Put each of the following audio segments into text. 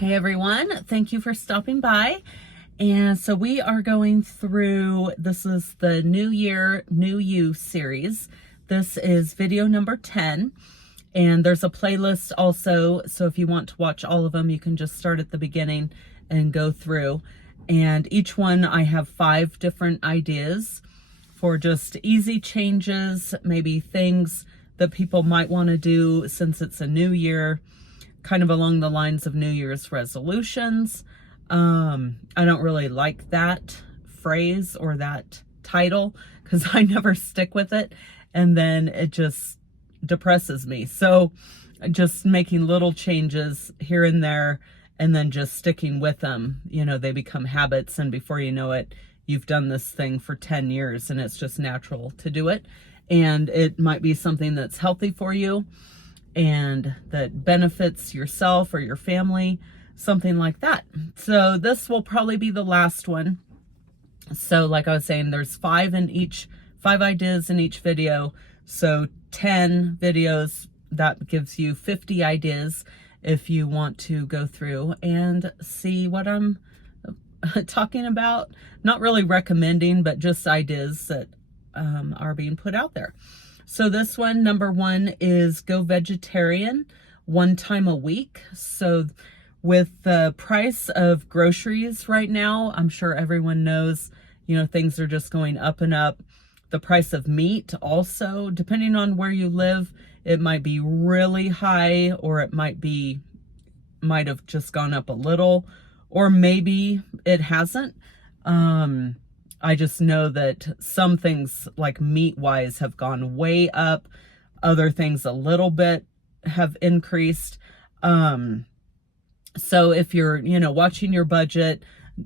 Hey everyone, thank you for stopping by. And so we are going through, this is the New Year, New You series. This is video number 10, and there's a playlist also. So if you want to watch all of them, you can just start at the beginning and go through. And each one, I have 5 different ideas for just easy changes, maybe things that people might want to do since it's a new year, kind of along the lines of New Year's resolutions. I don't really like that phrase or that title because I never stick with it, and then it just depresses me. So just making little changes here and there and then just sticking with them, they become habits, and before you know it, you've done this thing for 10 years and it's just natural to do it. And it might be something that's healthy for you and that benefits yourself or your family, something like that. So this will probably be the last one. So like I was saying, there's 5 ideas in each video. So 10 videos, that gives you 50 ideas if you want to go through and see what I'm talking about. Not really recommending, but just ideas that are being put out there. So this one, number 1, is go vegetarian 1 time a week. So with the price of groceries right now, I'm sure everyone knows, things are just going up and up. The price of meat also, depending on where you live, it might be really high, or it might have just gone up a little, or maybe it hasn't. I just know that some things like meat-wise have gone way up. Other things a little bit have increased. So if you're, watching your budget,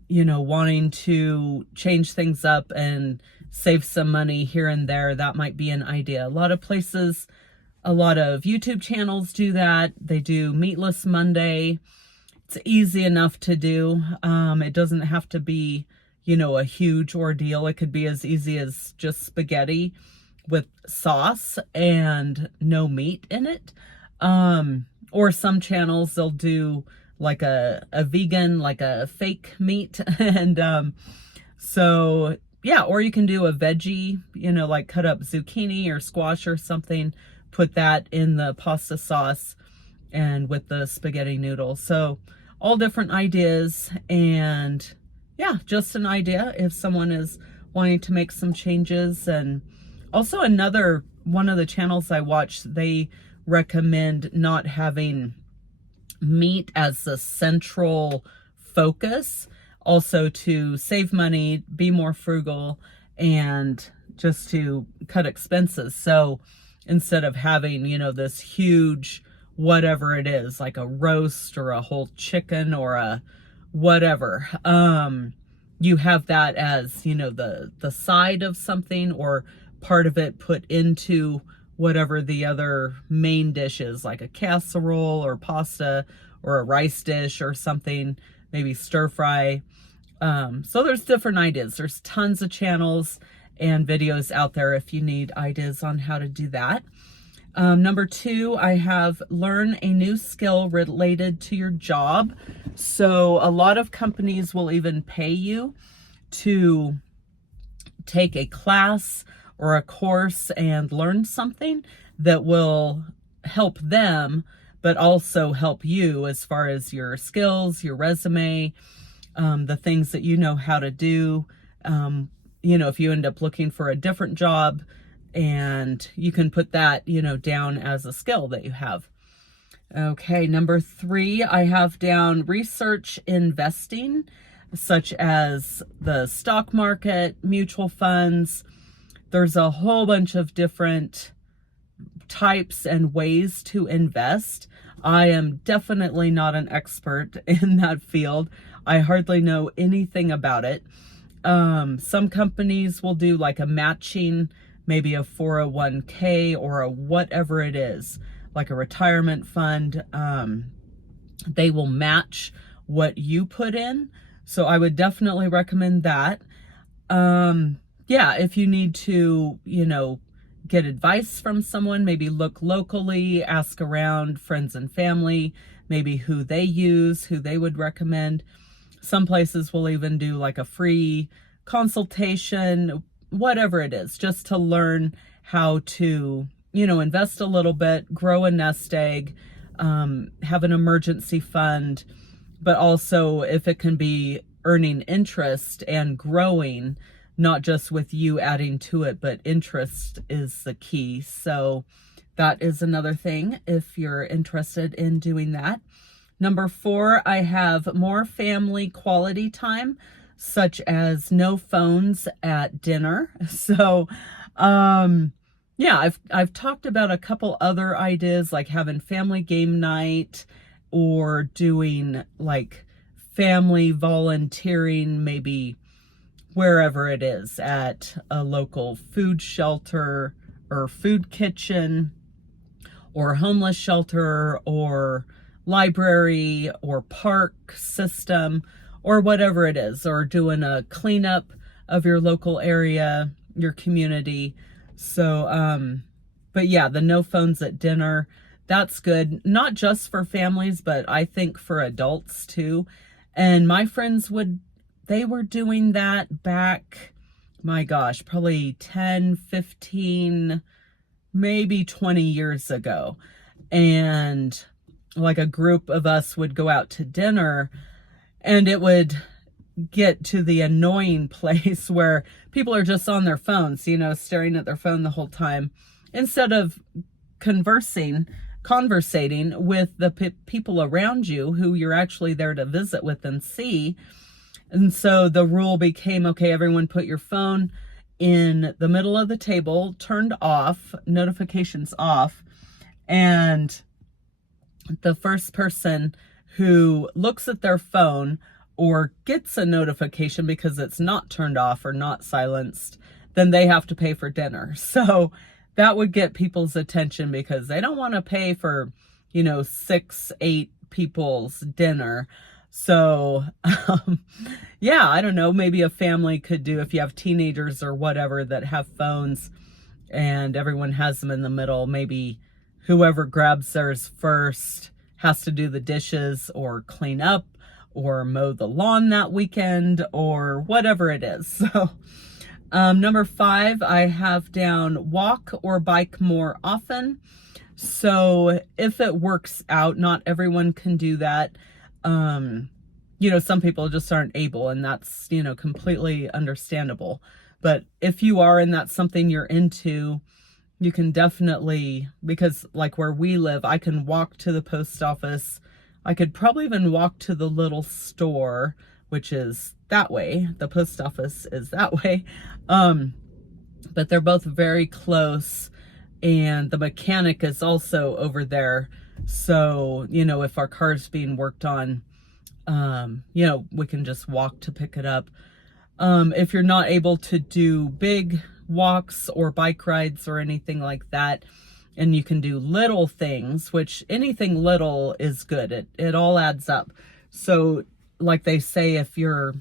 wanting to change things up and save some money here and there, that might be an idea. A lot of places, a lot of YouTube channels do that. They do Meatless Monday. It's easy enough to do. It doesn't have to be a huge ordeal. It could be as easy as just spaghetti with sauce and no meat in it. Or some channels, they'll do like a vegan, like a fake meat. And so, yeah, or you can do a veggie, like cut up zucchini or squash or something, put that in the pasta sauce and with the spaghetti noodles. So all different ideas, and yeah, just an idea if someone is wanting to make some changes. And also one of the channels I watch, they recommend not having meat as the central focus, also to save money, be more frugal, and just to cut expenses. So instead of having, this huge whatever it is, like a roast or a whole chicken or a whatever, you have that as, the side of something, or part of it put into whatever the other main dish is, like a casserole or pasta or a rice dish or something, maybe stir fry. So there's different ideas. There's tons of channels and videos out there if you need ideas on how to do that. Number 2, I have learn a new skill related to your job. So a lot of companies will even pay you to take a class or a course and learn something that will help them, but also help you as far as your skills, your resume, the things that you know how to do. If you end up looking for a different job, and you can put that, down as a skill that you have. Okay, number 3, I have down research investing, such as the stock market, mutual funds. There's a whole bunch of different types and ways to invest. I am definitely not an expert in that field. I hardly know anything about it. Some companies will do like a matching, maybe a 401k or a whatever it is, like a retirement fund. They will match what you put in. So I would definitely recommend that. Yeah, if you need to, get advice from someone, maybe look locally, ask around friends and family, maybe who they use, who they would recommend. Some places will even do like a free consultation, whatever it is, just to learn how to, invest a little bit, grow a nest egg, have an emergency fund, but also if it can be earning interest and growing, not just with you adding to it, but interest is the key. So that is another thing if you're interested in doing that. Number 4, I have more family quality time, such as no phones at dinner. So, yeah, I've talked about a couple other ideas like having family game night or doing like family volunteering, maybe wherever it is, at a local food shelter or food kitchen or homeless shelter or library or park system or whatever it is, or doing a cleanup of your local area, your community. So, but yeah, the no phones at dinner, that's good. Not just for families, but I think for adults too. And my friends they were doing that back, my gosh, probably 10, 15, maybe 20 years ago. And like a group of us would go out to dinner, and it would get to the annoying place where people are just on their phones, staring at their phone the whole time instead of conversating with the people around you who you're actually there to visit with and see. And so the rule became, okay, everyone put your phone in the middle of the table, turned off, notifications off, and the first person who looks at their phone or gets a notification because it's not turned off or not silenced, then they have to pay for dinner. So that would get people's attention because they don't want to pay for, 6, 8 people's dinner. So, yeah, I don't know, maybe a family could do, if you have teenagers or whatever that have phones and everyone has them in the middle, maybe whoever grabs theirs first has to do the dishes or clean up or mow the lawn that weekend or whatever it is. So, number 5, I have down walk or bike more often. So if it works out, not everyone can do that. Some people just aren't able, and that's, completely understandable. But if you are, and that's something you're into, you can definitely, because like where we live, I can walk to the post office. I could probably even walk to the little store, which is that way. The post office is that way. But they're both very close, and the mechanic is also over there. So, if our car's being worked on, we can just walk to pick it up. If you're not able to do big walks or bike rides or anything like that, and you can do little things, which anything little is good. It all adds up. So like they say, if you're,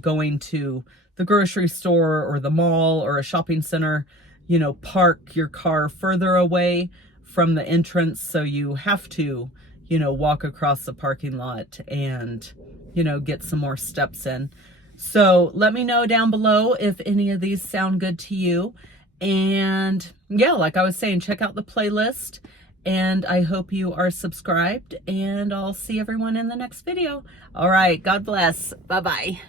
going to the grocery store or the mall or a shopping center, park your car further away from the entrance. So you have to, walk across the parking lot and, get some more steps in. So let me know down below if any of these sound good to you. And yeah, like I was saying, check out the playlist, and I hope you are subscribed, and I'll see everyone in the next video. All right. God bless. Bye-bye.